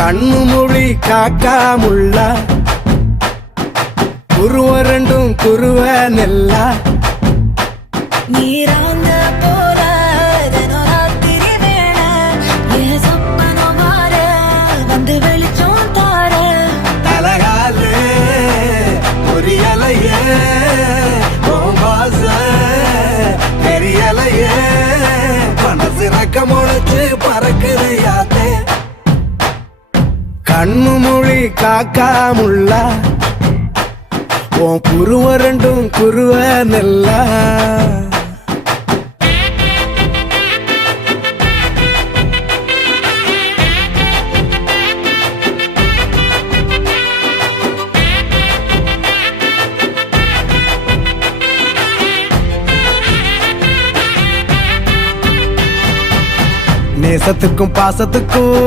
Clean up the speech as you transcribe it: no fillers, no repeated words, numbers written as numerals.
கண்ணு மொழி காக்காமுள்ள குருவ ரெண்டும் குருவ நெல்லா நீராங்க போல ராத்திரி வேண என் சொப்பனம் மாற வந்து வெளிச்சம் தார தலகாலே பொரியலையே வாச பெரியலையே மனசு ரக்க முளைச்சு பறக்குது யாத்தே கண்ணு மொழி காக்காமுள்ள உன் குருவ ரெண்டும் குருவ நெல்லா நேசத்துக்கும் பாசத்துக்கும்